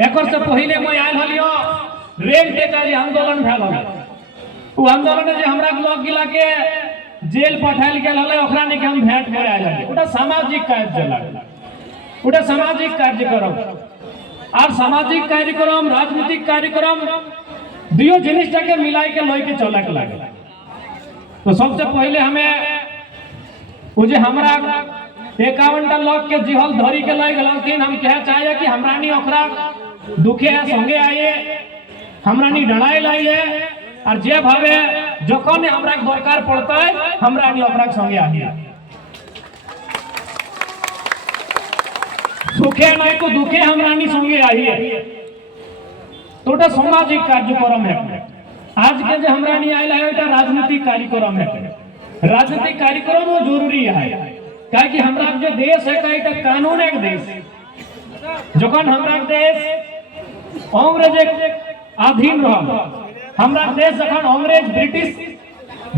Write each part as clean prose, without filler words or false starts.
एकर से पहले मैं आयल हलियो रेल टेकारी आंदोलन भेल हल। वो आंदोलन जे हमरा लोग गिला के जेल पठायल गेल हले ओकरा ने के हम भेंट करे आयल हलियो। ओटा सामाजिक कार्य लागल, ओटा सामाजिक कार्यक्रम और सामाजिक कार्यक्रम राजनीतिक कार्यक्रम दुयो जिनिसटाके मिलाई के लई के चले के लागे। तो सबसे पहले हमें वो जे हमरा 51टा लोग के जिहल धरी के लई गेलखिन, हम कहे चाहिए कि हमरा नी ओकरा दुखे है संगे आइए, हमरा नी डराए लाइए और जे भावे जखन हमरा के दरकार पड़ता है हमरा नी ओकरा के संगे आइए। सुखे नहीं तो दुखे हमरा नी संगे आइए। तो सामाजिक कार्यक्रम है। आज के जो हमरा नी आयल है এটা राजनीतिक कार्यक्रम है। राजनीतिक कार्यक्रम वो जरूरी है क्या कि हमरा जो देश है का এটা कानून एक देश। जखन हमरा देश अंग्रेज अधीन रहा, हमरा देश जखन अंग्रेज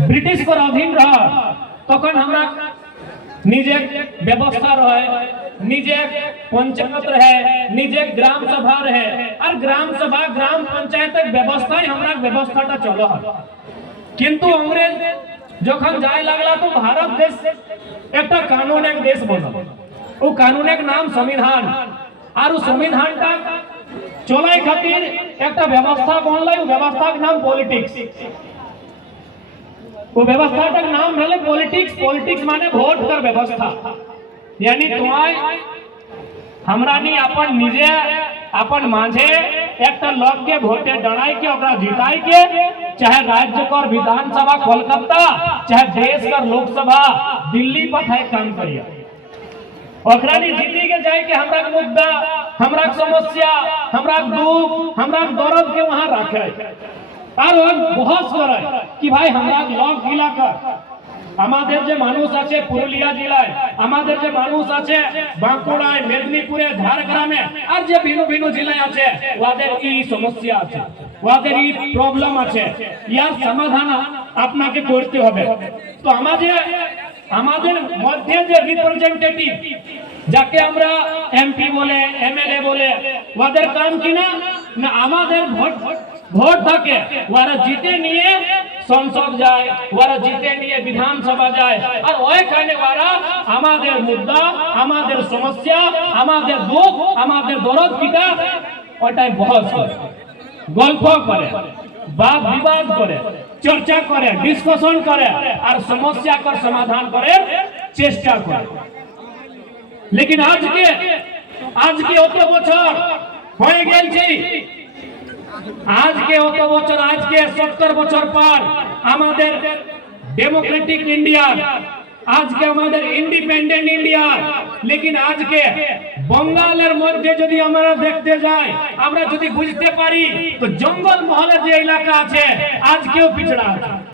ब्रिटिश को अधीन रहा तखन हमरा निजे व्यवस्था रहे, निजे पंचायत रहे, निजे ग्राम सभा रहे और ग्राम सभा ग्राम पंचायत व्यवस्था ही हमरा व्यवस्थाटा चलो है। किंतु अंग्रेज जखन जाए लगला तो भारत देश एक कानून एक देश बनल। वो कानून एक नाम संविधान और संविधान का चलाए खातिर एक व्यवस्था बनल। व्यवस्था के नाम पॉलिटिक्स। वो व्यवस्था का नाम है पॉलिटिक्स। पॉलिटिक्स माने वोट कर व्यवस्था। यानी तुम्हारे हमरा नी अपन निजे अपन माझे एक लोग के वोटे डराई के ओकरा जिताई के, चाहे राज्य कर विधानसभा कोलकाता चाहे देश कर लोकसभा दिल्ली पर है काम करिए। ओकरा नी जीती के जाए के हमरा के मुद्दा, हमरा के समस्या, हमरा के दुख, हमरा के दर्द के वहां रखे और बहस करे कि भाई हमरा लोग जिला कर আমাদের যে মানুষ আছে পুরুলিয়া জেলায়, আমাদের যে মানুষ আছে বাঁকুড়ায়, মেদিনীপুরে, ঝাড়গ্রামে আর যে ভিন্ন ভিন্ন জেলায় আছে ওদের কি সমস্যা আছে, ওদের কি প্রবলেম আছে, ইয়ার সমাধান আপনাকে করতে হবে। তো আমাদের মধ্যে যে রিপ্রেজেন্টেটিভ যাকে আমরা এমপি বলে এমএলএ বলে ওদের কাম কি না আমাদের ভোট থাকে ওরা জিতে নিয়ে संसद जाए, वारा जीते लिए विधानसभा जाए और ওইখানে वारा আমাদের মুদ্দা, আমাদের সমস্যা, আমাদের দুঃখ, আমাদের দরদ কিটা ওটাই বহস করে, গল্প করে, বাদ বিবাদ করে, চর্চা করে, ডিসকাশন করে আর সমস্যা কর সমাধান করে চেষ্টা করে। लेकिन आज के অত বছর হয়ে গেছে, आज के অত বছর, आज के 70 বছর পর আমাদের ডেমোক্রেটিক ইন্ডিয়া, आज के আমাদের ইন্ডিপেন্ডেন্ট ইন্ডিয়া। लेकिन आज के बंगालेर মধ্যে যদি আমরা দেখতে যাই, আমরা যদি বুঝতে পারি তো জঙ্গল মহলে যে এলাকা আছে আজকেও পিছড়া আছে।